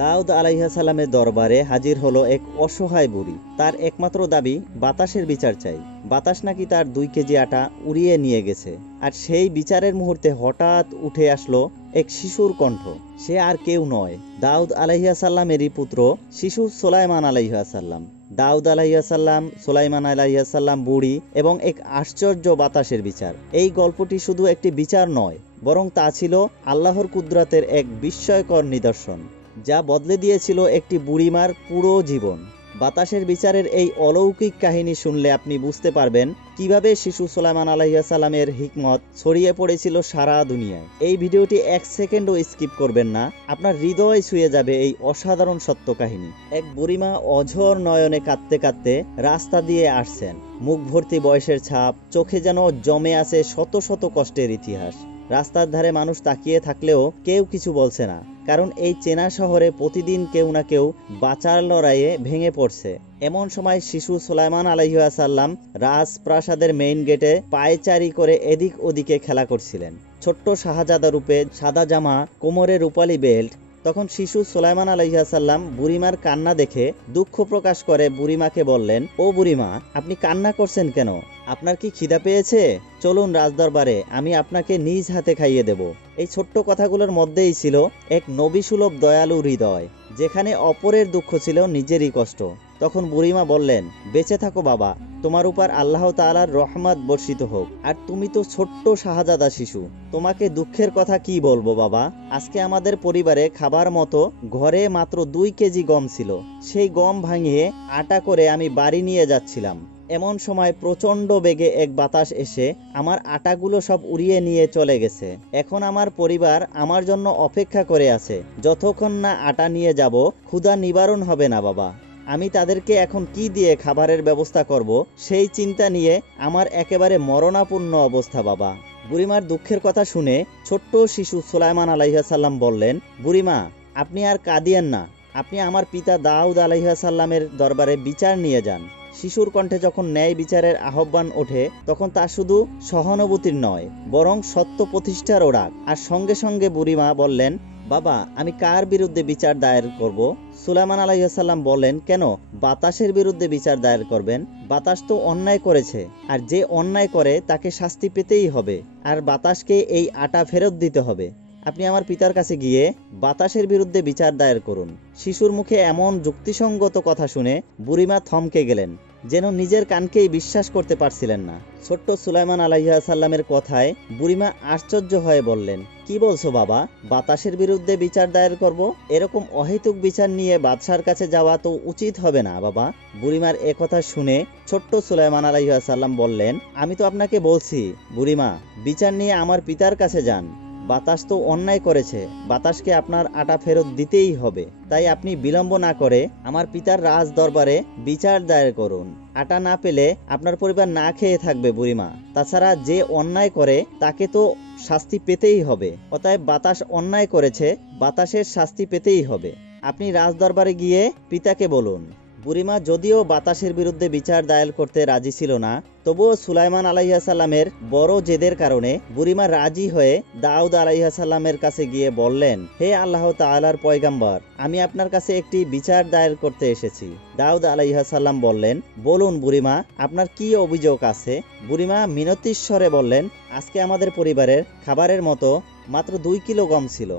দাউদ আলাইহিস সালামের দরবারে হাজির হলো এক অসহায় বুড়ি। তার একমাত্র দাবি বাতাসের বিচার চাই। বাতাস নাকি তার 2 কেজি আটা উড়িয়ে নিয়ে গেছে। আর সেই বিচারের মুহূর্তে হঠাৎ উঠে আসলো এক শিশুর কণ্ঠ। সে আর কেউ নয়, দাউদ আলাইহিস সালামেরই পুত্র শিশু সুলাইমান আলাইহিস সালাম। দাউদ আলাইহিস সালাম, সুলাইমান আলাইহিস সালাম বুড়ি এবং এক আশ্চর্য বাতাসের বিচার। এই গল্পটি শুধু একটি বিচার নয়, বরং তা ছিল আল্লাহর কুদরতের এক বিস্ময়কর নিদর্শন, যা বদলে দিয়েছিল একটি বুড়িমার পুরো জীবন। বাতাসের বিচারের এই অলৌকিক কাহিনী শুনলে আপনি বুঝতে পারবেন কিভাবে শিশু সুলাইমান আলাইহিস সালামের হিকমত ছড়িয়ে পড়েছিল সারা দুনিয়ায়। এই ভিডিওটি 1 সেকেন্ডও স্কিপ করবেন না, আপনার হৃদয় ছুঁয়ে যাবে এই অসাধারণ সত্য কাহিনী। এক বুড়িমা অঝোর নয়নে কাঁদতে কাঁদতে রাস্তা দিয়ে আসছেন, মুখ ভর্তি বয়সের ছাপ, চোখে যেন জমে আছে শত শত কষ্টের ইতিহাস। রাস্তার ধারে মানুষ তাকিয়ে থাকলেও কেউ কিছু বলছে না, কারণ এই চেনা শহরে প্রতিদিন কেউ না কেউ বাঁচার লড়াইয়ে ভেঙে পড়ছে। এমন সময় শিশু সুলাইমান আলাইহিস সালাম রাজপ্রাসাদের মেইন গেটে পায়চারি করে এদিক ওদিকে খেলা করছিলেন। ছোট্ট শাহজাদা রূপে সাদা জামা, কোমরে রূপালী বেল্ট। তখন শিশু সুলাইমান আলাইহিস সালাম বুড়িমার কান্না দেখে দুঃখ প্রকাশ করে বুড়িমাকে বললেন, ও বুড়িমা, আপনি কান্না করছেন কেন? আপনার কি খিদা পেয়েছে? চলুন রাজদরবারে, আমি আপনাকে নিজ হাতে খাইয়ে দেব। এই ছোট্ট কথাগুলোর মধ্যেই ছিল এক নবীসুলভ দয়ালু হৃদয়, যেখানে অপরের দুঃখ ছিল নিজেরই কষ্ট। তখন বুড়িমা বললেন, বেঁচে থাকো বাবা, তোমার উপর আল্লাহ তাআলার রহমত বর্ষিত হোক। আর তুমি তো ছোট্ট শাহজাদা শিশু, তোমাকে দুঃখের কথা কি বলবো বাবা। আজকে আমাদের পরিবারে খাবার মতো ঘরে মাত্র 2 কেজি গম ছিল। সেই গম ভাঙিয়ে আটা করে আমি বাড়ি নিয়ে যাচ্ছিলাম। এমন সময় প্রচণ্ড বেগে এক বাতাস এসে আমার আটাগুলো সব উড়িয়ে নিয়ে চলে গেছে। এখন আমার পরিবার আমার জন্য অপেক্ষা করে আছে। যতক্ষণ না আটা নিয়ে যাব, ক্ষুধা নিবারণ হবে না বাবা। আমি তাদেরকে এখন কি দিয়ে খাবারের ব্যবস্থা করব, সেই চিন্তা নিয়ে আমার একেবারে মরণাপন্ন অবস্থা বাবা। বুড়িমার দুঃখের কথা শুনে ছোট্ট শিশু সুলাইমান আলাইহিস সালাম বললেন, বুড়িমা, আপনি আর কাঁদিয়েন না, আপনি আমার পিতা দাউদ আলাইহিস সালামের দরবারে বিচার নিয়ে যান। শিশুর কণ্ঠে যখন ন্যায় বিচারের আহ্বান ওঠে, তখন তা শুধু সহানুভূতির নয়, বরং সত্য প্রতিষ্ঠার ডাক। আর সঙ্গে সঙ্গে বুড়িমা বললেন, বাবা, আমি কার বিরুদ্ধে বিচার দায়ের করব? সুলাইমান আলাইহিস সালাম বললেন, কেন বাতাসের বিরুদ্ধে বিচার দায়ের করবেন? বাতাস তো অন্যায় করেছে, আর যে অন্যায় করে তাকে শাস্তি পেতেই হবে। আর বাতাসকে এই আটা ফেরত দিতে হবে। আপনি আমার পিতার কাছে গিয়ে বাতাসের বিরুদ্ধে বিচার দায়ের করুন। শিশুর মুখে এমন যুক্তিসঙ্গত কথা শুনে বুড়িমা থমকে গেলেন, যেন নিজের কানকেই বিশ্বাস করতে পারছিলেন না। ছোট্ট সুলাইমান আলাইহিস সালামের কথায় বুড়িমা আশ্চর্য হয়ে বললেন, কি বলছো বাবা? বাতাসের বিরুদ্ধে বিচার দায়ের করব? এরকম অহেতুক বিচার নিয়ে বাদশার কাছে যাওয়া তো উচিত হবে না বাবা। বুড়িমার একথা শুনে ছোট্ট সুলাইমান আলাইহিস সালাম বললেন, আমি তো আপনাকে বলছি বুড়িমা, বিচার নিয়ে আমার পিতার কাছে যান। বাতাস তো অন্যায় করেছে, বাতাসকে আপনার আটা ফেরত দিতেই হবে। তাই আপনি বিলম্ব না করে আমার পিতার রাজ দরবারে বিচার দায়ের করুন। আটা না পেলে আপনার পরিবার না খেয়ে থাকবে বুড়িমা। তাছাড়া যে অন্যায় করে তাকে তো শাস্তি পেতেই হবে। অতএব বাতাস অন্যায় করেছে, বাতাসের শাস্তি পেতেই হবে। আপনি রাজ দরবারে গিয়ে পিতাকে বলুন। বুড়িমা যদিও বাতাসের বিরুদ্ধে বিচার দায়ের করতে রাজি ছিল না, তবুও সুলাইমান আলাইহিস সালামের বড় জেদের কারণে বুড়িমা রাজি হয়ে দাউদ আলাইহিস সালামের কাছে গিয়ে বললেন, হে আল্লাহ তাআলার পয়গম্বর, আমি আপনার কাছে একটি বিচার দায়ের করতে এসেছি। দাউদ আলাইহিস সালাম বললেন, বলুন বুড়িমা, আপনার কি অভিযোগ আছে? বুড়িমা মিনতির স্বরে বললেন, আজকে আমাদের পরিবারের খাবারের মতো মাত্র 2 কিলো গম ছিল।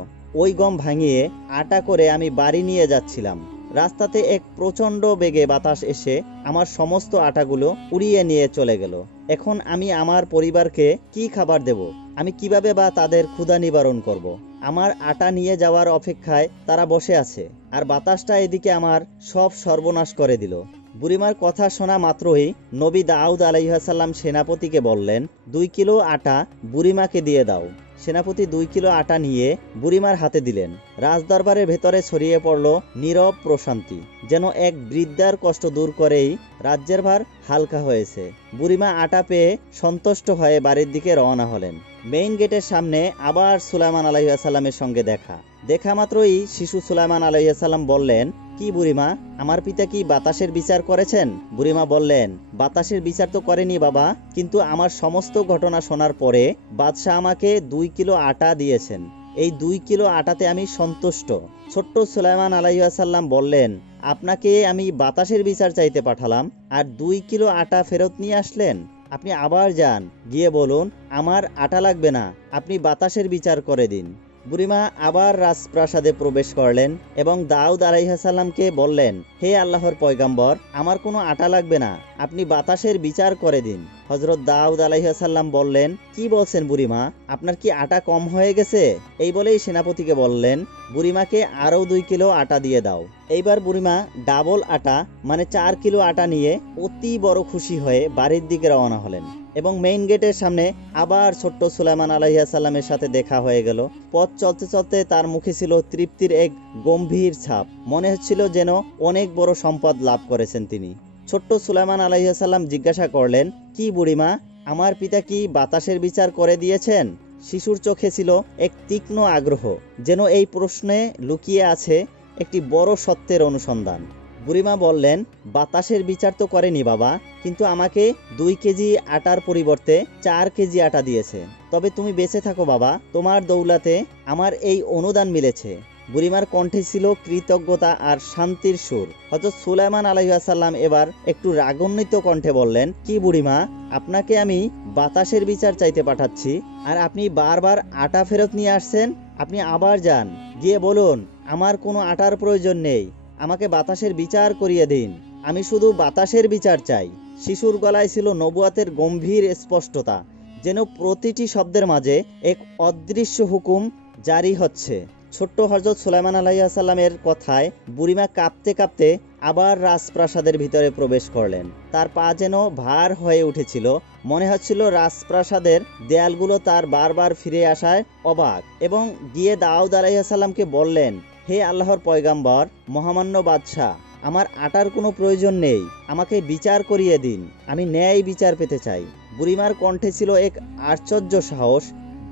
ওই গম ভাঙিয়ে আটা করে আমি বাড়ি নিয়ে যাচ্ছিলাম। রাস্তাতে এক প্রচণ্ড বেগে বাতাস এসে আমার সমস্ত আটাগুলো উড়িয়ে নিয়ে চলে গেল। এখন আমি আমার পরিবারকে কি খাবার দেব? আমি কিভাবে বা তাদের ক্ষুধা নিবারণ করব? আমার আটা নিয়ে যাওয়ার অপেক্ষায় তারা বসে আছে, আর বাতাসটা এদিকে আমার সব সর্বনাশ করে দিল। বুড়িমার কথা শোনা মাত্রই নবী দাউদ আলাইহিস সালাম সেনাপতিকে বললেন, 2 কিলো আটা বুড়িমাকে দিয়ে দাও। সেনাপতি 2 কিলো আটা নিয়ে বুড়িমার হাতে দিলেন। রাজদরবারের ভেতরে ছড়িয়ে পড়ল নীরব প্রশান্তি, যেন এক বৃদ্ধার কষ্ট দূর করেই রাজ্যের ভার হালকা হয়েছে। বুড়িমা আটা পেয়ে সন্তুষ্ট হয়ে বাড়ির দিকে রওনা হলেন। মেইন গেটের সামনে আবার সুলাইমান আলাইহিস সালামের সঙ্গে দেখা মাত্রই শিশু সুলাইমান আলাইহিস সালাম বললেন, কি বুড়িমা, আমার পিতা কি বাতাসের বিচার করেছেন? বুড়িমা বললেন, বাতাসের বিচার তো করেনি বাবা, কিন্তু আমার সমস্ত ঘটনা শোনার পরে বাদশাহ আমাকে 2 কিলো আটা দিয়েছেন। এই 2 কিলো আটাতে আমি সন্তুষ্ট। ছোট্ট সুলাইমান আলাইহিস সালাম বললেন, আপনাকে আমি বাতাসের বিচার চাইতে পাঠালাম আর 2 কিলো আটা ফেরত নিয়ে আসলেন। আপনি আবার যান, গিয়ে বলুন আমার আটা লাগবে না, আপনি বাতাসের বিচার করে দিন। বুড়িমা আবার রাজপ্রাসাদে প্রবেশ করলেন এবং দাউদ আলাইহিস সালামকে বললেন, হে আল্লাহর পয়গাম্বর, আমার কোনো আটা লাগবে না, আপনি বাতাসের বিচার করে দিন। হযরত দাউদ আলাইহিস সালাম বললেন, কি বলছেন বুড়িমা, আপনার কি আটা কম হয়ে গেছে? এই বলেই সেনাপতিকে বললেন, বুড়িমাকে আরও 2 কিলো আটা দিয়ে দাও। এইবার বুড়িমা ডাবল আটা মানে 4 কিলো আটা নিয়ে অতি বড় খুশি হয়ে বাড়ির দিকে রওনা হলেন এবং মেইন গেটের সামনে আবার ছোট্ট সুলাইমান আলাইহিস সালামের সাথে দেখা হয়ে গেল। পথ চলতে চলতে তার মুখে ছিল তৃপ্তির এক গম্ভীর ছাপ, মনে হচ্ছিল যেন অনেক বড় সম্পদ লাভ করেছেন তিনি। ছোট্ট সুলাইমান আলাইহিস সালাম জিজ্ঞাসা করলেন, কি বুড়িমা, আমার পিতা কি বাতাসের বিচার করে দিয়েছেন? শিশুর চোখে ছিল এক তীক্ষ্ণ আগ্রহ, যেন এই প্রশ্নে লুকিয়ে আছে একটি বড় সত্যের অনুসন্ধান। বুড়িমা বললেন, বাতাসের বিচার তো করেনি বাবা, কিন্তু আমাকে 2 কেজি আটার পরিবর্তে 4 কেজি আটা দিয়েছে। তবে তুমি বেঁচে থাকো বাবা, তোমার দৌলাতে আমার এই অনুদান মিলেছে। বুড়িমার কণ্ঠে ছিল কৃতজ্ঞতা আর শান্তির সুর। হযরত সুলাইমান আলাইহিস সালাম এবার একটু রাগান্বিত কণ্ঠে বললেন, কি বুড়িমা, আপনাকে আমি বাতাসের বিচার চাইতে পাঠাচ্ছি আর আপনি বারবার আটা ফেরত নিয়ে আসছেন। আপনি আবার যান, গিয়ে বলুন আমার কোনো আটার প্রয়োজন নেই, আমাকে বাতাসের বিচার করিয়ে দিন, আমি শুধু বাতাসের বিচার চাই। শিশুর গলায় ছিল নবুয়াতের গম্ভীর স্পষ্টতা, যেন প্রতিটি শব্দের মাঝে এক অদৃশ্য হুকুম জারি হচ্ছে। ছোট্ট হযরত সুলাইমান আলাইহিস সালামের কথায় বুড়িমা কাঁপতে কাঁপতে আবার রাজপ্রাসাদের ভিতরে প্রবেশ করলেন। তার পা যেন ভার হয়ে উঠেছিল, মনে হচ্ছিল রাজপ্রাসাদের দেয়ালগুলো তার বারবার ফিরে আসায় অবাক, এবং গিয়ে দাউদ আলাইহিস সালামকে বললেন, হে আল্লাহর পয়গাম্বর, মহামান্য বাদশাহ, আমার আটার কোনো প্রয়োজন নেই, আমাকে বিচার করিয়ে দিন, আমি ন্যায় বিচার পেতে চাই। বুড়িমার কণ্ঠে ছিল এক আশ্চর্য সাহস,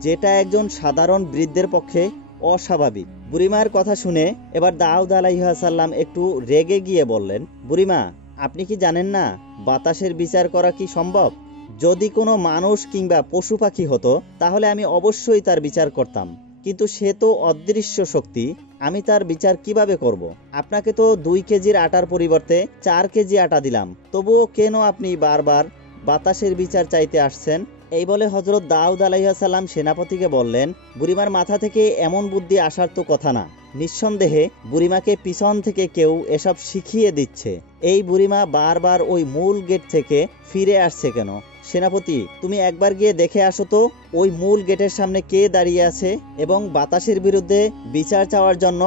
যেটা একজন সাধারণ বৃদ্ধের পক্ষে অস্বাভাবিক। বুড়িমার কথা শুনে এবার দাউদ আলাইহিস সালাম একটু রেগে গিয়ে বললেন, বুড়িমা, আপনি কি জানেন না বাতাসের বিচার করা কি সম্ভব? যদি কোনো মানুষ কিংবা পশু পাখি হতো তাহলে আমি অবশ্যই তার বিচার করতাম, কিন্তু সে তো অদৃশ্য শক্তি, আমি তার বিচার কিভাবে করব? আপনাকে তো 2 কেজির আটার পরিবর্তে 4 কেজি আটা দিলাম, তবুও কেন আপনি বারবার বাতাসের বিচার চাইতে আসছেন? এই বলে হযরত দাউদ আলাইহিস সালাম সেনাপতিকে বললেন, বুড়িমার মাথা থেকে এমন বুদ্ধি আসার তো কথা না, নিঃসন্দেহে বুড়িমাকে পিছন থেকে কেউ এসব শিখিয়ে দিচ্ছে। এই বুড়িমা বারবার ওই মূল গেট থেকে ফিরে আসছে কেন? সেনাপতি, তুমি একবার গিয়ে দেখে আসো তো ওই মূল গেটের সামনে কে দাঁড়িয়ে আছে এবং বাতাসের বিরুদ্ধে বিচার চাওয়ার জন্য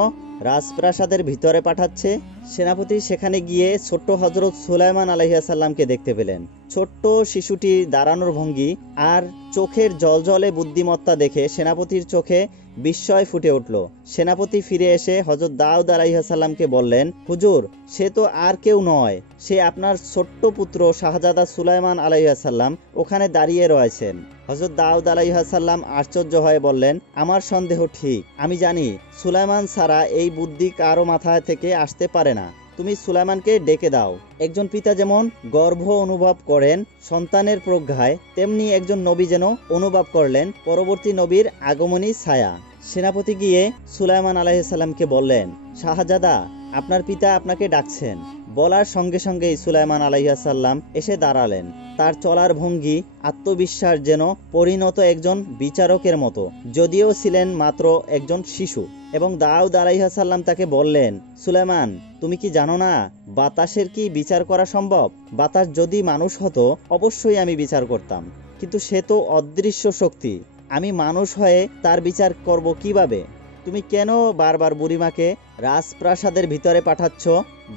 রাজপ্রাসাদের ভিতরে পাঠাচ্ছে। সেনাপতি সেখানে গিয়ে ছোট্ট হযরত সুলাইমান আলাইহিস সালামকে দেখতে পেলেন। ছোট্ট শিশুটি দাঁড়ানোর ভঙ্গি আর চোখের জলজলে বুদ্ধিমত্তা দেখে সেনাপতির চোখে বিস্ময় ফুটে উঠল। সেনাপতি ফিরে এসে হযরত দাউদ আলাইহিস সালামকে বললেন, হুজুর, সে তো আর কেউ নয়, সে আপনার ছোট্ট পুত্র শাহজাদা সুলাইমান আলাইহিস সালাম ওখানে দাঁড়িয়ে রয়েছেন। হযরত দাউদ আলাইহিস সালাম আশ্চর্য হয়ে বললেন, আমার সন্দেহ ঠিক, আমি জানি সুলাইমান ছাড়া এই বুদ্ধি কারো মাথায় থেকে আসতে পারে না। তুমি সুলাইমানকে ডেকে দাও। একজন পিতা যেমন গর্ব অনুভব করেন সন্তানের প্রজ্ঞায়, তেমনি একজন নবী যেন অনুভব করলেন পরবর্তী নবীর আগমনী ছায়া। সেনাপতি গিয়ে সুলাইমান আলাইহিস সালামকে বললেন, শাহজাদা, আপনার পিতা আপনাকে ডাকছেন। বলার সঙ্গে সঙ্গেই সুলাইমান আলাইহিস সালাম এসে দাঁড়ালেন। তার চলার ভঙ্গি, আত্মবিশ্বাস যেন পরিণত একজন বিচারকের মতো, যদিও ছিলেন মাত্র একজন শিশু। এবং দাউদ আলাইহিস সালাম তাকে বললেন, সুলাইমান, তুমি কি জানো না বাতাসের কি বিচার করা সম্ভব? বাতাস যদি মানুষ হতো অবশ্যই আমি বিচার করতাম, কিন্তু সে তো অদৃশ্য শক্তি, আমি মানুষ হয়ে তার বিচার করব কিভাবে? তুমি কেন বারবার বুড়িমাকে রাজপ্রাসাদের ভিতরে পাঠাচ্ছ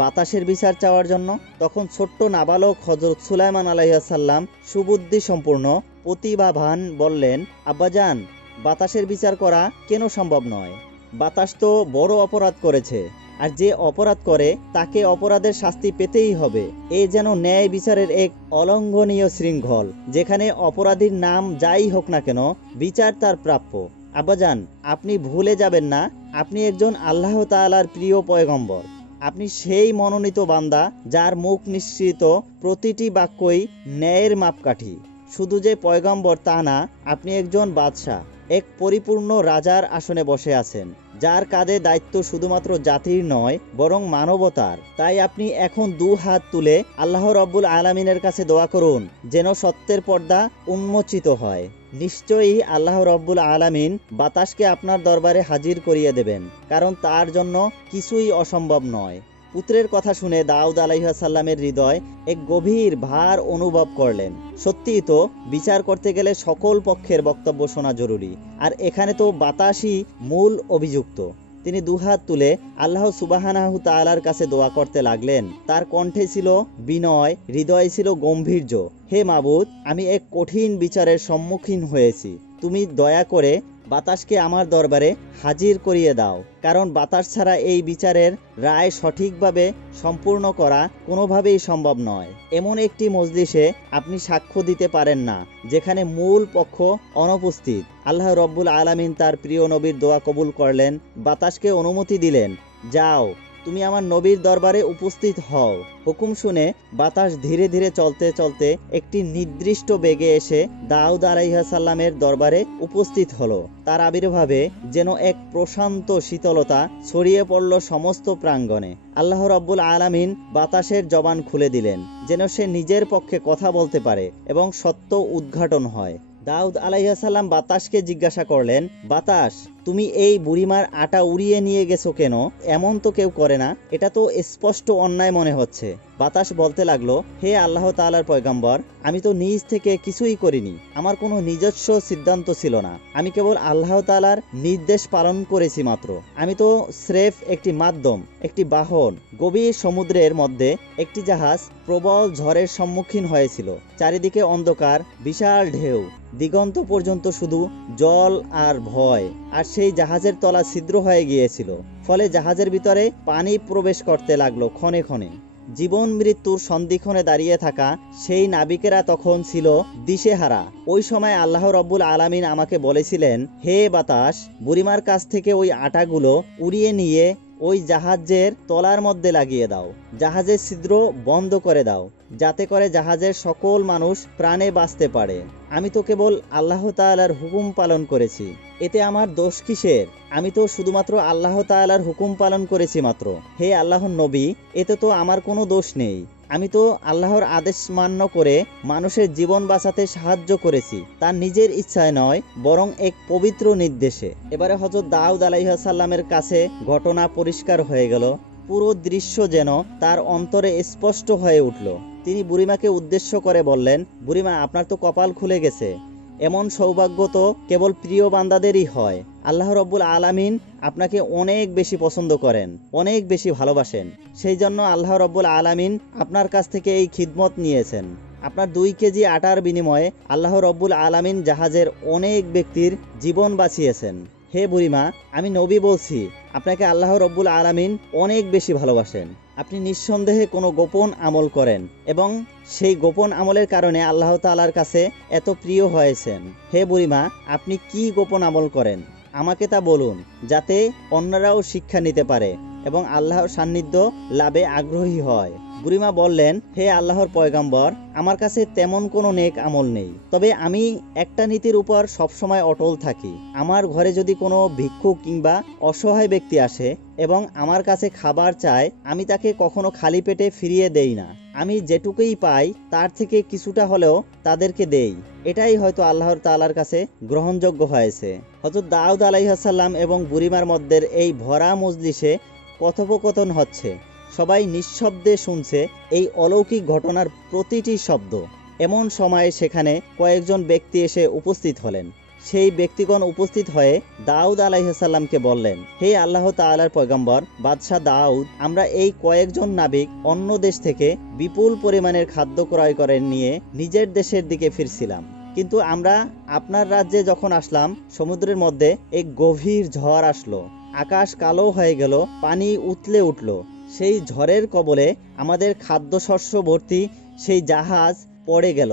বাতাসের বিচার চাওয়ার জন্য? তখন ছোট্ট নাবালক হযরত সুলাইমান আলাইহিস সালাম সুবুদ্ধি সম্পূর্ণ প্রতিভাবান বললেন, আব্বাজান, বাতাসের বিচার করা কেন সম্ভব নয়? বাতাস তো বড় অপরাধ করেছে, আর যে অপরাধ করে তাকে অপরাধের শাস্তি পেতেই হবে। এ যেন ন্যায় বিচারের এক অলঙ্ঘনীয় শৃঙ্খল, যেখানে অপরাধীর নাম যাই হোক না কেন বিচার তার প্রাপ্য। আব্বাজান, আপনি ভুলে যাবেন না, আপনি একজন আল্লাহ তাআলার প্রিয় পয়গম্বর। আপনি সেই মনোনীত বান্দা যার মুখ নিঃসৃত প্রতিটি বাক্যই ন্যায়ের মাপকাঠি। শুধু যে পয়গম্বর তা না, আপনি একজন বাদশাহ। এক পরিপূর্ণ রাজার আসনে বসে আছেন, যার কাঁধে দায়িত্ব শুধুমাত্র জাতির নয় বরং মানবতার। তাই আপনি এখন 2 হাত তুলে আল্লাহ রব্বুল আলামিনের কাছে দোয়া করুন যেন সত্যের পর্দা উন্মোচিত হয়। নিশ্চয়ই আল্লাহ রব্বুল আলামিন বাতাসকে আপনার দরবারে হাজির করিয়ে দেবেন, কারণ তার জন্য কিছুই অসম্ভব নয়। পুত্রের কথা শুনে দাউদ আলাইহিস সালামের হৃদয় এক গভীর ভার অনুভব করলেন। সত্যিই তো বিচার করতে গেলে সকল পক্ষের বক্তব্য শোনা জরুরি, আর এখানে তো বাতাসই মূল অভিযুক্ত। তিনি 2 হাত তুলে আল্লাহ সুবহানাহু তাআলার কাছে দোয়া করতে লাগলেন। তার কণ্ঠে ছিল বিনয়, হৃদয়ে ছিল গম্ভীর্য। হে মাবুদ, আমি এক কঠিন বিচারের সম্মুখীন হয়েছি। তুমি দয়া করে বাতাসকে আমার দরবারে হাজির করিয়ে দাও, কারণ বাতাস ছাড়া এই বিচারের রায় সঠিকভাবে সম্পূর্ণ করা কোনোভাবেই সম্ভব নয়। এমন একটি মজলিসে আপনি সাক্ষ্য দিতে পারেন না যেখানে মূল পক্ষ অনুপস্থিত। আল্লাহ রব্বুল আলামিন তার প্রিয় নবীর দোয়া কবুল করলেন। বাতাসকে অনুমতি দিলেন, যাও, তুমি আমার নবীর দরবারে উপস্থিত হও। হুকুম শুনে বাতাস ধীরে ধীরে চলতে চলতে একটি নির্দিষ্ট বেগে এসে দাউদ আলাইহিস সালামের দরবারে উপস্থিত হলো। তার আবির্ভাবে যেন এক প্রশান্ত শীতলতা ছড়িয়ে পড়ল সমস্ত প্রাঙ্গণে। আল্লাহ রাব্বুল আলামিন বাতাসের জবান খুলে দিলেন যেন সে নিজের পক্ষে কথা বলতে পারে এবং সত্য উদ্ঘাটন হয়। দাউদ আলাইহিস সালাম বাতাসকে জিজ্ঞাসা করলেন, বাতাস, তুমি এই বুড়িমার আটা উড়িয়ে নিয়ে গেছো কেন? এমন তো কেউ করে না, এটা তো স্পষ্ট অন্যায় মনে হচ্ছে। বাতাস বলতে লাগলো, হে আল্লাহ তাআলার পয়গম্বর, আমি তো নিজ থেকে কিছুই করিনি। আমার কোনো নিজস্ব সিদ্ধান্ত ছিল না। আমি কেবল আল্লাহ তাআলার নির্দেশ পালন করেছি মাত্র। আমি তো স্রেফ একটি মাধ্যম, একটি বাহন। গভীর সমুদ্রের মধ্যে একটি জাহাজ প্রবল ঝড়ের সম্মুখীন হয়েছিল। চারিদিকে অন্ধকার, বিশাল ঢেউ, দিগন্ত পর্যন্ত শুধু জল আর ভয়। আর সেই জাহাজের তলা ছিদ্র হয়ে গিয়েছিল, ফলে জাহাজের ভিতরে পানি প্রবেশ করতে লাগলো ক্ষণে ক্ষণে। জীবন মৃত্যুর সন্ধিক্ষণে দাঁড়িয়ে থাকা সেই নাবিকেরা তখন ছিল দিশেহারা। ওই সময় আল্লাহ রব্বুল আলামিন আমাকে বলেছিলেন, হে বাতাস, বুড়িমার কাছ থেকে ওই আটাগুলো উড়িয়ে নিয়ে ওই জাহাজের তলার মধ্যে লাগিয়ে দাও। জাহাজের ছিদ্র বন্ধ করে দাও, যাতে করে জাহাজের সকল মানুষ প্রাণে বাঁচতে পারে। আমি তো কেবল আল্লাহ তাআলার হুকুম পালন করেছি। এতে আমার দোষ কিসের? আমি তো শুধুমাত্র আল্লাহ তাআলার হুকুম পালন করেছি মাত্র। হে আল্লাহর নবী, এতে তো আমার কোনো দোষ নেই। আমি তো আল্লাহর আদেশ মান্য করে মানুষের জীবন বাঁচাতে সাহায্য করেছি, তার নিজের ইচ্ছায় নয় বরং এক পবিত্র নির্দেশে। এবারে হযরত দাউদ আলাইহিস সালামের কাছে ঘটনা পরিষ্কার হয়ে গেল। পুরো দৃশ্য যেন তার অন্তরে স্পষ্ট হয়ে উঠল। তিনি বুড়িমাকে উদ্দেশ্য করে বললেন, বুড়িমা, আপনার তো কপাল খুলে গেছে। এমন সৌভাগ্য তো কেবল প্রিয় বান্দাদেরই হয়। আল্লাহ রব্বুল আলামিন আপনাকে অনেক বেশি পছন্দ করেন, অনেক বেশি ভালোবাসেন। সেই জন্য আল্লাহ রব্বুল আলামিন আপনার কাছ থেকে এই খিদমত নিয়েছেন। আপনার 2 কেজি আটার বিনিময়ে আল্লাহ রব্বুল আলামিন জাহাজের অনেক ব্যক্তির জীবন বাঁচিয়েছেন। হে বুড়িমা, আমি নবী বলছি, আপনাকে আল্লাহ রব্বুল আলামিন অনেক বেশি ভালোবাসেন। আপনি নিঃসন্দেহে কোনো গোপন আমল করেন এবং সেই গোপন আমলের কারণে আল্লাহ তাআলার কাছে এত প্রিয় হয়েছেন। হে বুড়িমা, আপনি কি গোপন আমল করেন? আমাকে তা বলুন, যাতে অন্যরাও শিক্ষা নিতে পারে এবং আল্লাহর সান্নিধ্য লাভে আগ্রহী হয়। বুড়িমা বললেন, হে আল্লাহর পয়গম্বর, আমার কাছে তেমন কোনো নেক আমল নেই, তবে আমি একটা নীতির উপর সবসময় অটল থাকি। আমার ঘরে যদি কোনো ভিক্ষুক কিংবা অসহায় ব্যক্তি আসে এবং আমার কাছে খাবার চায়, আমি তাকে কখনো খালি পেটে ফিরিয়ে দেই না। আমি যেটুকুই পাই তার থেকে কিছুটা হলেও তাদেরকে দেই। এটাই হয়তো আল্লাহর তাআলার কাছে গ্রহণযোগ্য হয়েছে। হযরত দাউদ আলাইহিস সালাম এবং বুড়িমার মধ্যে এই ভরা মজলিসে কথোপকথন হচ্ছে। সবাই নিঃশব্দে শুনছে এই অলৌকিক ঘটনার প্রতিটি শব্দ। এমন সময়ে সেখানে কয়েকজন ব্যক্তি এসে উপস্থিত হলেন। সেই ব্যক্তিগণ উপস্থিত হয়ে দাউদ আলাইহিস সালামকে বললেন, হে আল্লাহ তাআলার পয়গম্বর বাদশাহ দাউদ, আমরা এই কয়েকজন নাবিক অন্য দেশ থেকে বিপুল পরিমাণের খাদ্য ক্রয় করে নিয়ে নিজের দেশের দিকে ফিরছিলাম। কিন্তু আমরা আপনার রাজ্যে যখন আসলাম, সমুদ্রের মধ্যে এক গভীর ঝড় আসলো। আকাশ কালো হয়ে গেল, পানি উতলে উঠল। সেই ঝড়ের কবলে আমাদের খাদ্যশস্য ভর্তি সেই জাহাজ পড়ে গেল।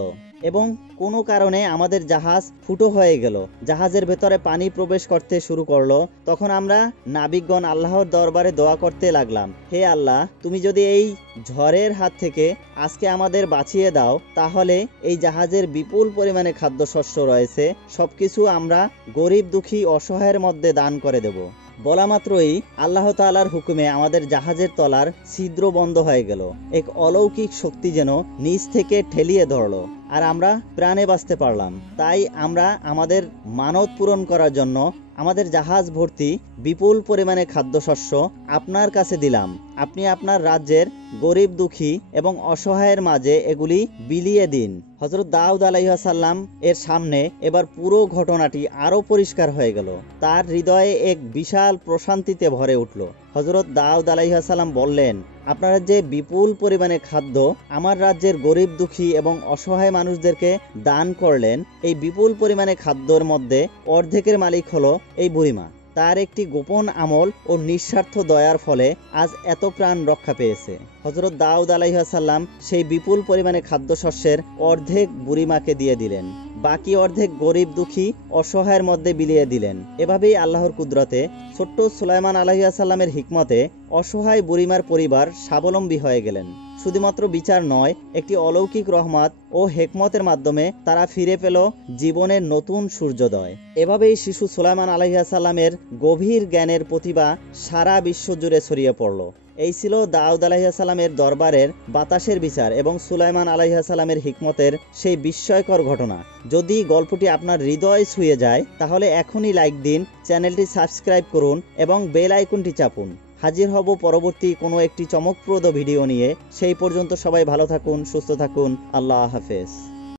এবং কোনো কারণে আমাদের জাহাজ ফুটো হয়ে গেল, জাহাজের ভেতরে পানি প্রবেশ করতে শুরু করলো। তখন আমরা নাবিকগণ আল্লাহর দরবারে দোয়া করতে লাগলাম, হে আল্লাহ, তুমি যদি এই ঝড়ের হাত থেকে আজকে আমাদের বাঁচিয়ে দাও, তাহলে এই জাহাজের বিপুল পরিমাণে খাদ্যশস্য রয়েছে, সবকিছু আমরা গরিব দুঃখী অসহায়ের মধ্যে দান করে দেব। বলা মাত্রই আল্লাহ তাআলার হুকুমে আমাদের জাহাজের তলার ছিদ্র বন্ধ হয়ে গেল। এক অলৌকিক শক্তি যেন নিচ থেকে ঠেলিয়ে ধরলো, আর আমরা প্রাণে বাঁচতে পারলাম। তাই আমরা আমাদের মানত পূরণ করার জন্য আমাদের জাহাজ ভর্তি বিপুল পরিমাণে খাদ্যশস্য আপনার কাছে দিলাম। আপনি আপনার রাজ্যের গরিব দুঃখী এবং অসহায়ের মাঝে এগুলি বিলিয়ে দিন। হযরত দাউদ আলাইহিস সালাম এর সামনে এবার পুরো ঘটনাটি আরো পরিষ্কার হয়ে গেল। তার হৃদয়ে এক বিশাল প্রশান্তিতে ভরে উঠল। হযরত দাউদ আলাইহিস সালাম বললেন, আপনারা যে বিপুল পরিমাণে খাদ্য আমার রাজ্যের গরিব দুঃখী এবং অসহায় মানুষদেরকে দান করলেন, এই বিপুল পরিমাণে খাদ্যর মধ্যে অর্ধেকের মালিক হলো এই বুড়িমা। তার একটি গোপন আমল ও নিঃস্বার্থ দয়ার ফলে আজ এত প্রাণ রক্ষা পেয়েছে। হযরত দাউদ আলাইহিস সালাম সেই বিপুল পরিমাণে খাদ্যশস্যের অর্ধেক বুড়িমাকে দিয়ে দিলেন, বাকি অর্ধেক গরিব দুঃখী অসহায়ের মধ্যে বিলিয়ে দিলেন। এভাবেই আল্লাহর কুদরতে ছোট্ট সুলাইমান আলাইহিস সালামের হিকমতে অসহায় বুড়িমার পরিবার স্বাবলম্বী হয়ে গেলেন। শুধুমাত্র বিচার নয়, একটি অলৌকিক রহমত ও হেকমতের মাধ্যমে তারা ফিরে পেল জীবনের নতুন সূর্যোদয়। এভাবেই শিশু সুলাইমান আলাইহিস সালামের গভীর জ্ঞানের প্রতিভা সারা বিশ্ব জুড়ে ছড়িয়ে পড়ল। এই ছিল দাউদ আলাইহিস সালামের দরবারের বাতাসের বিচার এবং সুলাইমান আলাইহিস সালামের হিকমতের সেই বিস্ময়কর ঘটনা। যদি গল্পটি আপনার হৃদয় ছুঁয়ে যায়, তাহলে এখনই লাইক দিন, চ্যানেলটি সাবস্ক্রাইব করুন এবং বেল আইকনটি চাপুন। হাজির হব পরবর্তী কোনো একটি চমকপ্রদ ভিডিও নিয়ে। সেই পর্যন্ত সবাই ভালো থাকুন, সুস্থ থাকুন। আল্লাহ হাফেজ।